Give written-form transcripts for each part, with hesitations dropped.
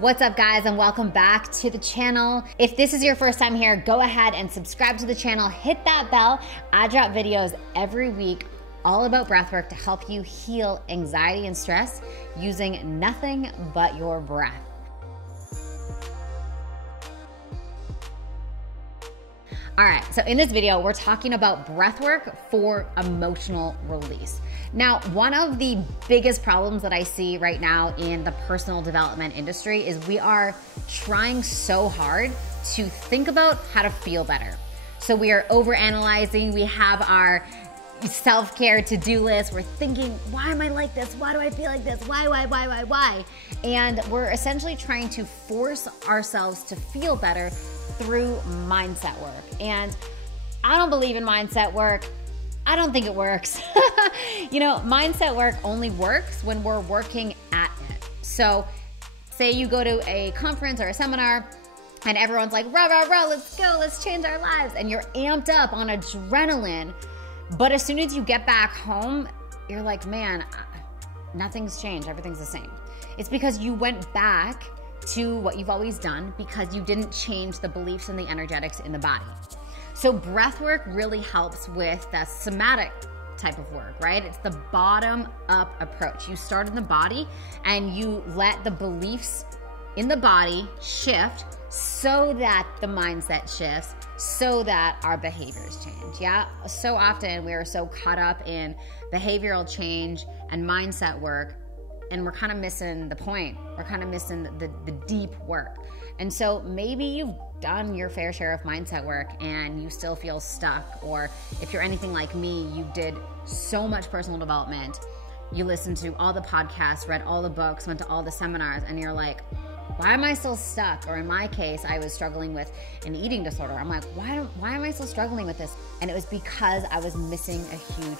What's up, guys, and welcome back to the channel. If this is your first time here, go ahead and subscribe to the channel, hit that bell. I drop videos every week all about breathwork to help you heal anxiety and stress using nothing but your breath. All right, so in this video, we're talking about breathwork for emotional release. Now, one of the biggest problems that I see right now in the personal development industry is we are trying so hard to think about how to feel better. So we are overanalyzing, we have our self-care to-do list. We're thinking, why am I like this? Why do I feel like this? Why? And we're essentially trying to force ourselves to feel better through mindset work. And I don't believe in mindset work. I don't think it works. Mindset work only works when we're working at it. So say you go to a conference or a seminar and everyone's like, rah, rah, rah, let's go, let's change our lives. And you're amped up on adrenaline. But as soon as you get back home, you're like, man, nothing's changed. Everything's the same. It's because you went back to what you've always done because you didn't change the beliefs and the energetics in the body. So breath work really helps with the somatic type of work, right? It's the bottom up approach. You start in the body and you let the beliefs in the body shift so that the mindset shifts, so that our behaviors change, yeah? So often we are so caught up in behavioral change and mindset work, and we're kind of missing the point. We're kind of missing the deep work. And so maybe you've done your fair share of mindset work and you still feel stuck, or if you're anything like me, you did so much personal development, you listened to all the podcasts, read all the books, went to all the seminars, and you're like, why am I still stuck? Or in my case, I was struggling with an eating disorder. I'm like, why am I still struggling with this? And it was because I was missing a huge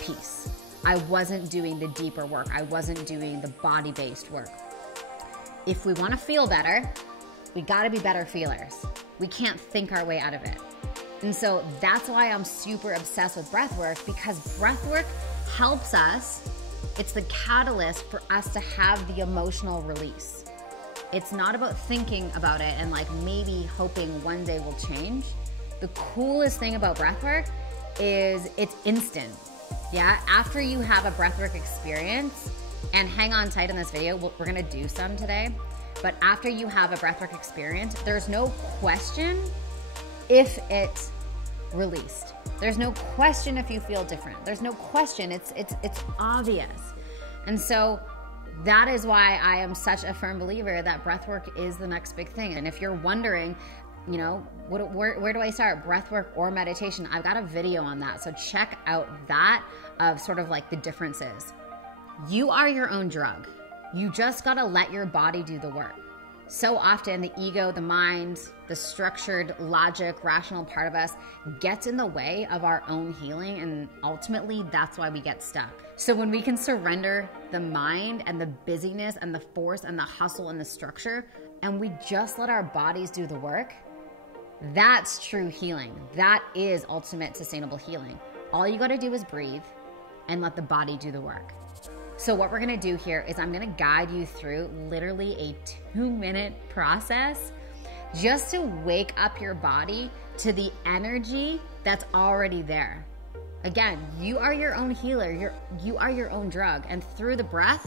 piece. I wasn't doing the deeper work. I wasn't doing the body-based work. If we want to feel better, we got to be better feelers. We can't think our way out of it. And so that's why I'm super obsessed with breath work, because breath work helps us. It's the catalyst for us to have the emotional release. It's not about thinking about it and like maybe hoping one day will change. The coolest thing about breathwork is it's instant. Yeah, after you have a breathwork experience, and hang on tight in this video, we're gonna do some today, but after you have a breathwork experience, there's no question if it's released. There's no question if you feel different. There's no question, it's obvious. And so that is why I am such a firm believer that breathwork is the next big thing. And if you're wondering, where do I start, breathwork or meditation? I've got a video on that. So check out that of sort of like the differences. You are your own drug. You just got to let your body do the work. So often the ego, the mind, the structured logic, rational part of us gets in the way of our own healing. And ultimately that's why we get stuck. So when we can surrender the mind and the busyness and the force and the hustle and the structure, and we just let our bodies do the work, that's true healing. That is ultimate sustainable healing. All you got to do is breathe and let the body do the work. So what we're going to do here is I'm going to guide you through literally a 2-minute process just to wake up your body to the energy that's already there. Again, you are your own healer. You are your own drug. And through the breath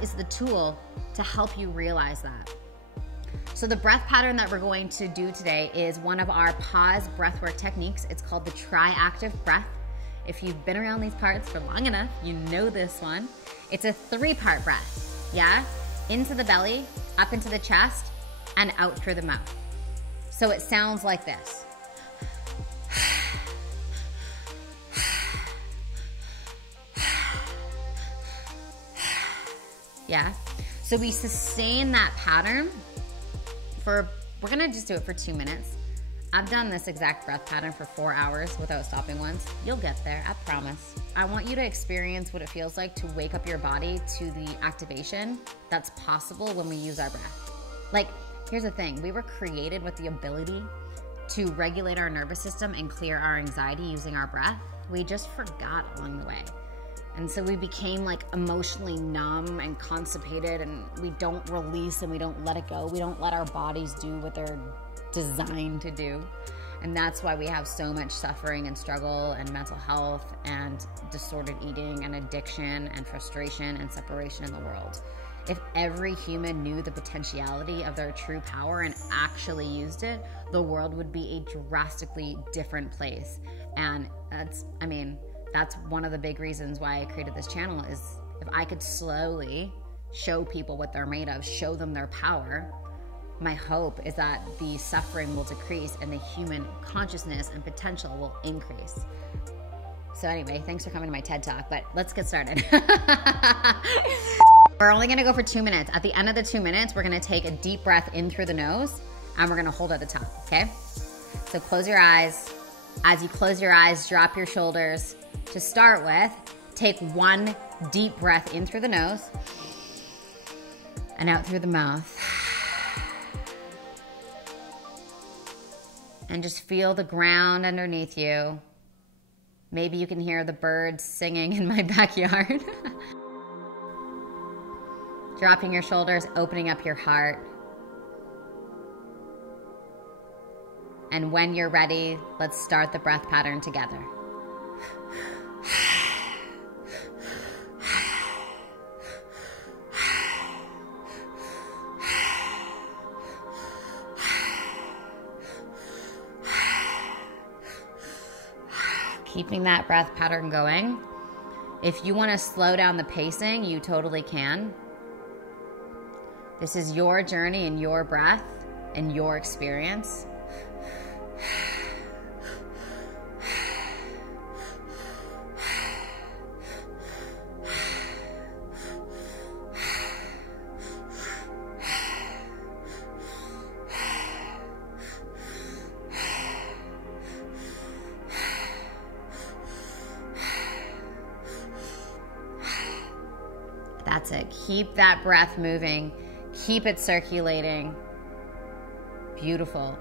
is the tool to help you realize that. So the breath pattern that we're going to do today is one of our pause breathwork techniques. It's called the triactive breath. If you've been around these parts for long enough, you know this one. It's a 3-part breath, yeah? Into the belly, up into the chest, and out through the mouth. So it sounds like this. Yeah? So we sustain that pattern we're gonna just do it for 2 minutes. I've done this exact breath pattern for 4 hours without stopping once. You'll get there, I promise. I want you to experience what it feels like to wake up your body to the activation that's possible when we use our breath. Like, here's the thing, we were created with the ability to regulate our nervous system and clear our anxiety using our breath. We just forgot along the way. And so we became like emotionally numb and constipated, and we don't release and we don't let it go. We don't let our bodies do what they're designed to do. And that's why we have so much suffering and struggle and mental health and disordered eating and addiction and frustration and separation in the world. If every human knew the potentiality of their true power and actually used it, the world would be a drastically different place. And that's one of the big reasons why I created this channel, is if I could slowly show people what they're made of, show them their power, my hope is that the suffering will decrease and the human consciousness and potential will increase. So anyway, thanks for coming to my TED Talk, but let's get started. We're only gonna go for 2 minutes. At the end of the 2 minutes, we're gonna take a deep breath in through the nose and we're gonna hold at the top, okay? So close your eyes. As you close your eyes, drop your shoulders. To start with, take one deep breath in through the nose and out through the mouth. And just feel the ground underneath you. Maybe you can hear the birds singing in my backyard. Dropping your shoulders, opening up your heart. And when you're ready, let's start the breath pattern together. Keeping that breath pattern going. If you want to slow down the pacing, you totally can. This is your journey and your breath and your experience. That's it. Keep that breath moving. Keep it circulating. Beautiful.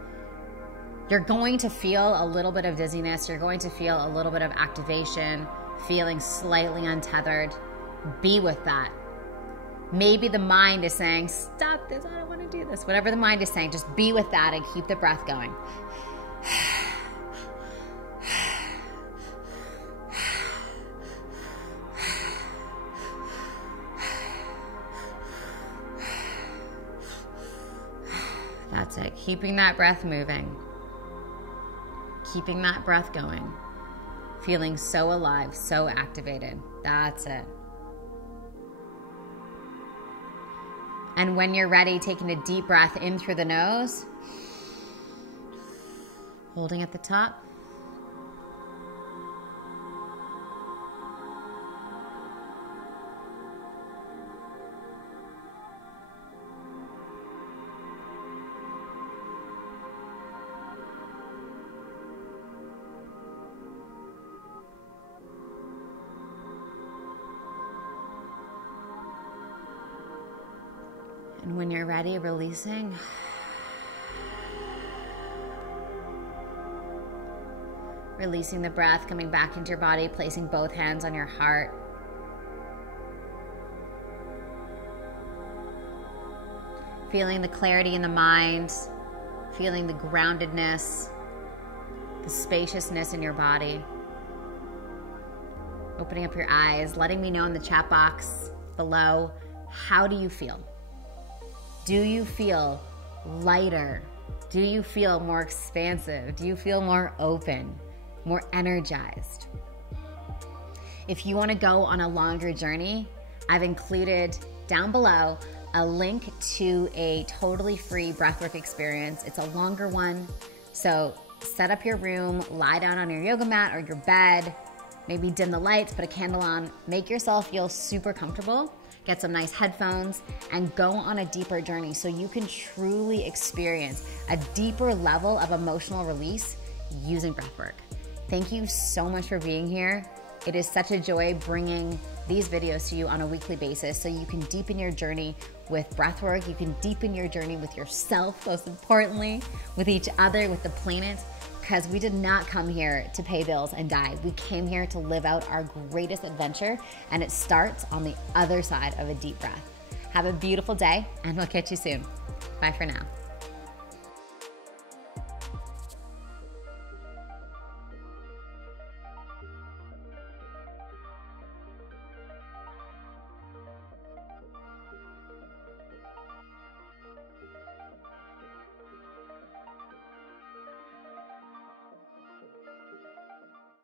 You're going to feel a little bit of dizziness. You're going to feel a little bit of activation, feeling slightly untethered. Be with that. Maybe the mind is saying, stop this, I don't want to do this. Whatever the mind is saying, just be with that and keep the breath going. That's it. Keeping that breath moving. Keeping that breath going. Feeling so alive, so activated. That's it. And when you're ready, taking a deep breath in through the nose. Holding at the top. And when you're ready, releasing. Releasing the breath, coming back into your body, placing both hands on your heart. Feeling the clarity in the mind, feeling the groundedness, the spaciousness in your body. Opening up your eyes, letting me know in the chat box below, how do you feel? Do you feel lighter? Do you feel more expansive? Do you feel more open, more energized? If you want to go on a longer journey, I've included down below a link to a totally free breathwork experience. It's a longer one. So set up your room, lie down on your yoga mat or your bed, maybe dim the lights, put a candle on, make yourself feel super comfortable. Get some nice headphones and go on a deeper journey so you can truly experience a deeper level of emotional release using breathwork. Thank you so much for being here. It is such a joy bringing these videos to you on a weekly basis so you can deepen your journey with breathwork. You can deepen your journey with yourself, most importantly, with each other, with the planet. because we did not come here to pay bills and die. We came here to live out our greatest adventure, and it starts on the other side of a deep breath. Have a beautiful day, and we'll catch you soon. Bye for now.